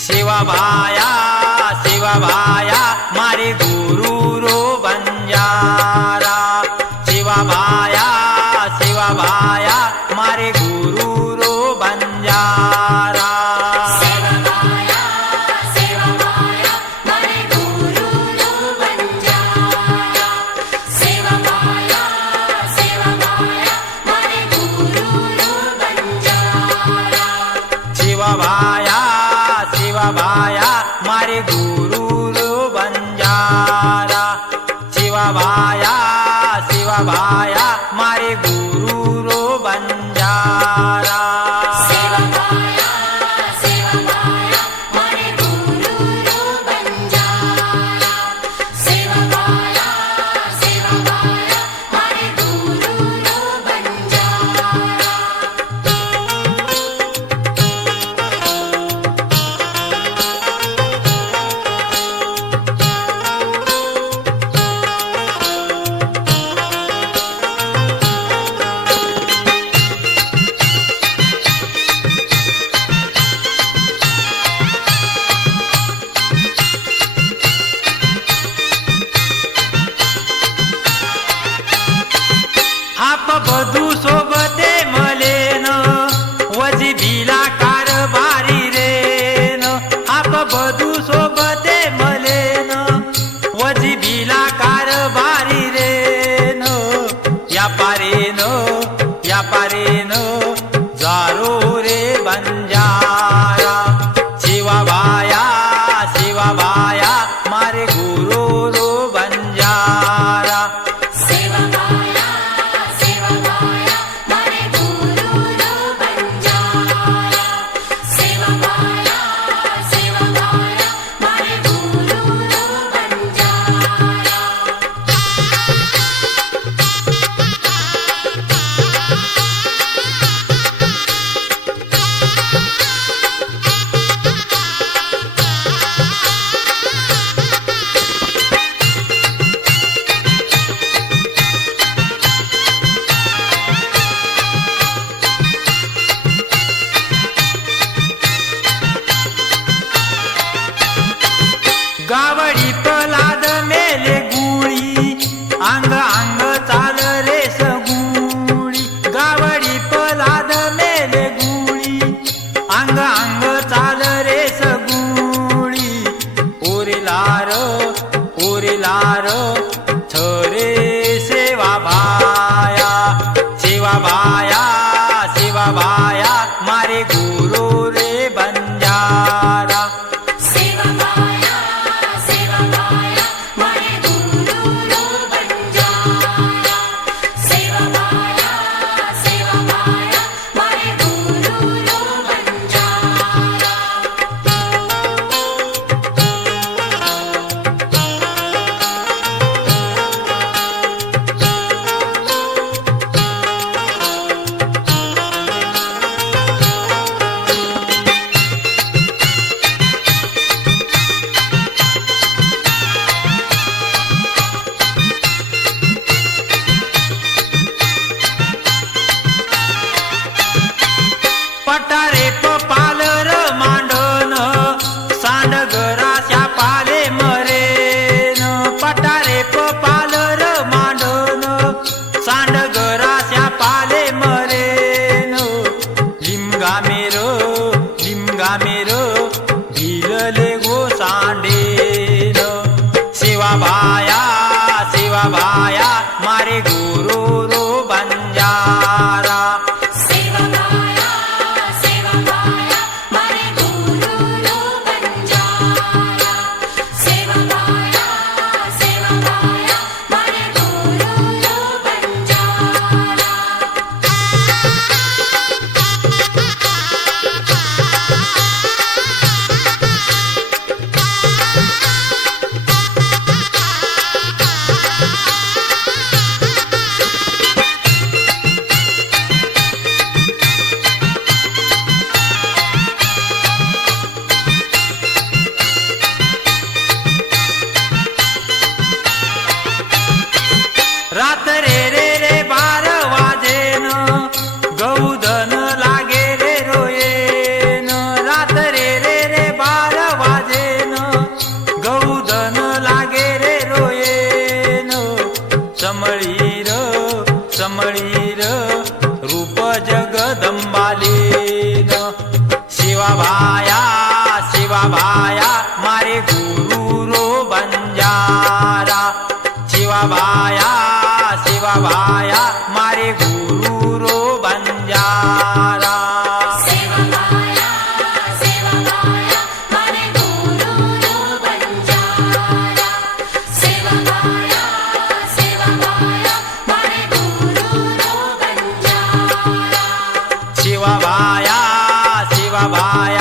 शिवभाया शिवभाया मारे गुरु रो बंजारा। शिवभाया शिवभाया मारे गुरु रो बंजारा। शिवभाया शिवभाया मारे गुरु रो बंजारा। शिवभाया शिवभाया मारे गुरु रो बंजारा। शिवभाया शिवभाया मारे गुरु रो बंजारा। शिवभाया शिवभाया मारे गुरु रो बंजारा। शिवभाया शिवभाया मारे गुरु रो बंजारा। शिवभाया शिवभाया मारे गुरु रो बंजारा। आप बधू सोबते मलेन वजी भिला कारभारी रेन। आप बधू सोबते मलेन वजी भिला कारभारी रेन। या पारेन जारो रे बंजारा। शिवभाया शिवभाया मारे गुरु रो बंजारा। शिवभाया शिवभाया मारे गुरु रो बंजारा। शिवभाया शिवभाया मारे गुरु रो बंजारा। गावडी पलाद मेले गुळी अंग अंग चाल रे सगुळी। गावडी पलाद मेले गुळी अंग अंग चाल रे सगुळी। उरिलार छरे सेवा भाया। शिवभाया शिवभाया मारे गुरु रे बंजारा। शिवभाया शिवभाया मारे गुरु रो बंजारा। शिवभाया शिवभाया मारे गुरु रो बंजारा। सेवा भाया